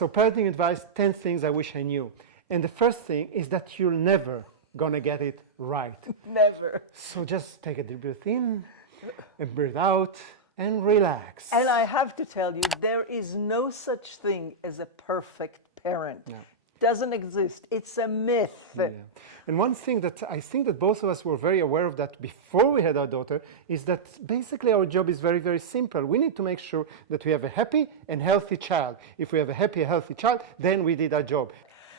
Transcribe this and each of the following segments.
So parenting advice, 10 things I wish I knew. And the first thing is that you're never going to get it right. Never. So just take a deep breath in and breathe out and relax. And I have to tell you, there is no such thing as a perfect parent. No. Doesn't exist. It's a myth. Yeah. And one thing that I think that both of us were very aware of that before we had our daughter is that basically our job is very, very simple. We need to make sure that we have a happy and healthy child. If we have a happy, healthy child, then we did our job.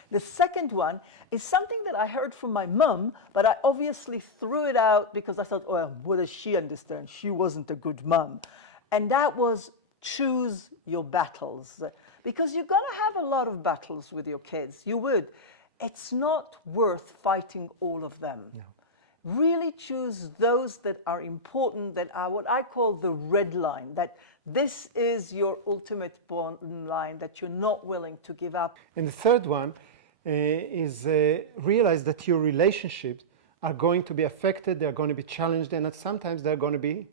The second one is something that I heard from my mum, but I obviously threw it out because I thought, well, what does she understand? She wasn't a good mum. And that was choose your battles. Because you're going to have a lot of battles with your kids. You would. It's not worth fighting all of them. No. Really choose those that are important, that are what I call the red line, that this is your ultimate bottom line, that you're not willing to give up. And the third one is realize that your relationships are going to be affected, they're going to be challenged, and that sometimes they're going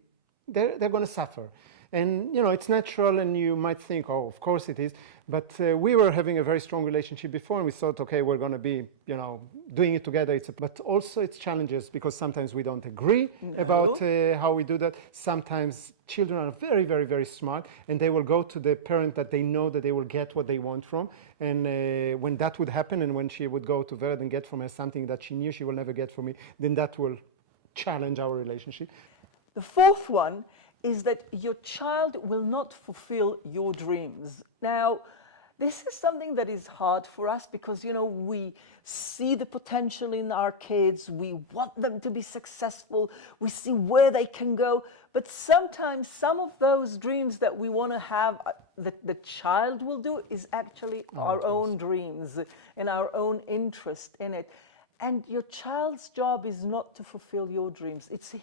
to suffer. And, you know, it's natural, and you might think, oh, of course it is. But we were having a very strong relationship before, and we thought, okay, we're going to be, you know, doing it together. But also it's challenges, because sometimes we don't agree about how we do that. Sometimes children are very, very, very smart, and they will go to the parent that they know that they will get what they want from. And when that would happen, and when she would go to Verd and get from her something that she knew she will never get from me, then that will challenge our relationship. The fourth one is that your child will not fulfill your dreams. Now, this is something that is hard for us because, you know, we see the potential in our kids, we want them to be successful, we see where they can go, but sometimes some of those dreams that we want to have, that the child will do, is actually our own dreams and our own interest in it. And your child's job is not to fulfill your dreams. It's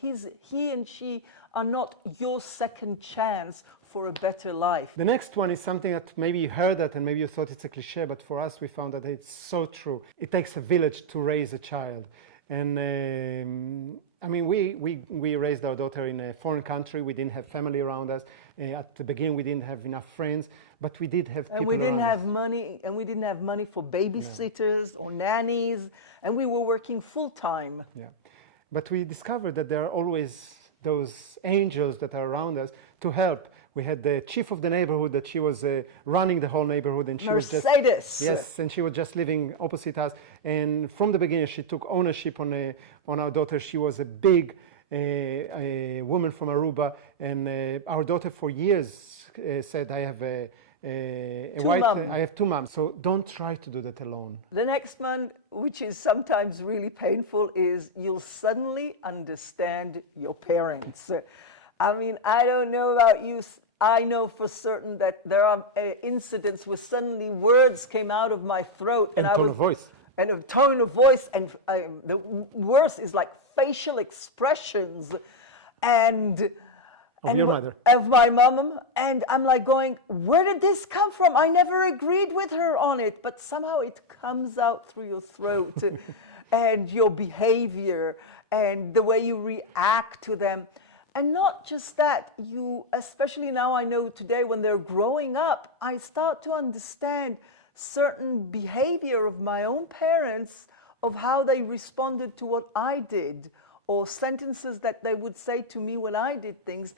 he and she are not your second chance for a better life. The next one is something that maybe you heard that and maybe you thought it's a cliche, but for us we found that it's so true. It takes a village to raise a child. And I mean, we raised our daughter in a foreign country. We didn't have family around us. At the beginning, we didn't have enough friends, but we did have people and we didn't around have us. money, and we didn't have money for babysitters or nannies, and we were working full time. Yeah, but we discovered that there are always those angels that are around us to help. We had the chief of the neighborhood that she was running the whole neighborhood, and she was just yes, and she was just living opposite us. And from the beginning, she took ownership on our daughter. She was a big a woman from Aruba, and our daughter for years said, "I have I have two moms." So don't try to do that alone. The next one, which is sometimes really painful, is you'll suddenly understand your parents. I mean, I don't know about you. I know for certain that there are incidents where suddenly words came out of my throat. And tone of voice. And a tone of voice. And the worst is like facial expressions. And of your mother. Of my mom. And I'm like going, where did this come from? I never agreed with her on it. But somehow it comes out through your throat. And your behavior and the way you react to them. And not just that, especially now I know today when they're growing up, I start to understand certain behavior of my own parents, of how they responded to what I did, or sentences that they would say to me when I did things.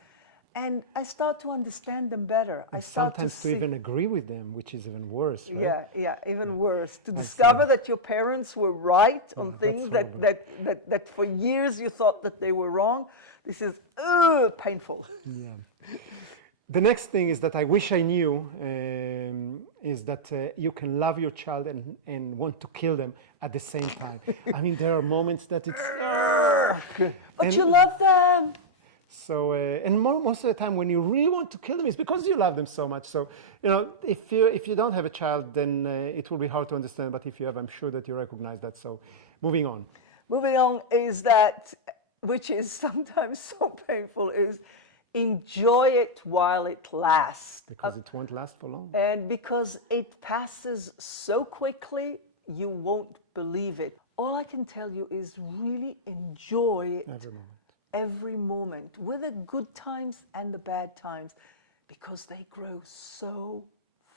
And I start to understand them better. And sometimes to even agree with them, which is even worse, right? Yeah, even worse. To discover that your parents were right on things that for years you thought that they were wrong. This is painful. Yeah. The next thing is that I wish I knew is that you can love your child and want to kill them at the same time. I mean, there are moments that it's... But you love them. So, and most of the time when you really want to kill them, it's because you love them so much. So, you know, if you don't have a child, then it will be hard to understand. But if you have, I'm sure that you recognize that. So, moving on. Moving on is that, which is sometimes so painful, is enjoy it while it lasts. Because it won't last for long. And because it passes so quickly, you won't believe it. All I can tell you is really enjoy it. Every moment. Every moment, with the good times and the bad times, because they grow so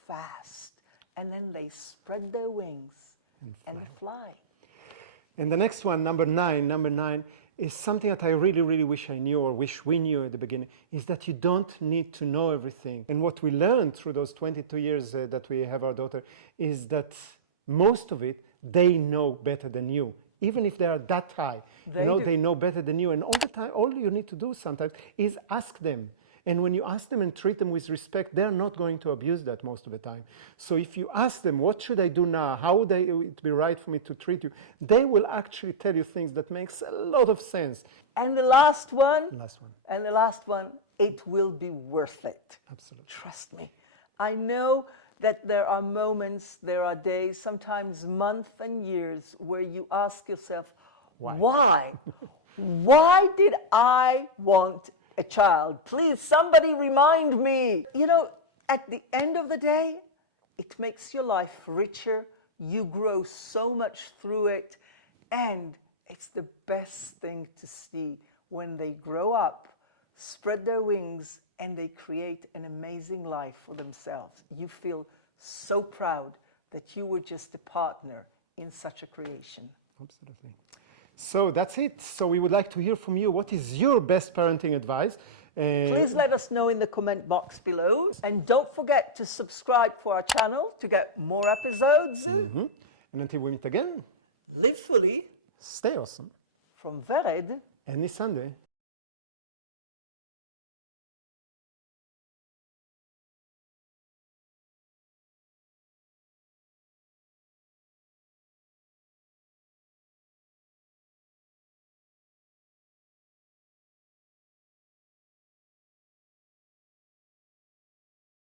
fast and then they spread their wings and fly. And the next one, number nine, is something that I really, really wish I knew, or wish we knew at the beginning, is that you don't need to know everything. And what we learned through those 22 years that we have our daughter is that most of it, they know better than you. Even if they are that high, they know better than you. And all the time, all you need to do sometimes is ask them. And when you ask them and treat them with respect, they're not going to abuse that most of the time. So if you ask them, what should I do now? How would it be right for me to treat you? They will actually tell you things that makes a lot of sense. And the last one. Last one. And the last one, it will be worth it. Absolutely. Trust me. I know that there are moments, there are days, sometimes months and years where you ask yourself, why? Why did I want a child? Please, somebody remind me. You know, at the end of the day, it makes your life richer. You grow so much through it. And it's the best thing to see when they grow up, spread their wings, and they create an amazing life for themselves. You feel so proud that you were just a partner in such a creation. Absolutely. So that's it. So we would like to hear from you. What is your best parenting advice? Please let us know in the comment box below. And don't forget to subscribe for our channel to get more episodes. And until we meet again, Live fully. stay awesome. From Vered. Any Sunday.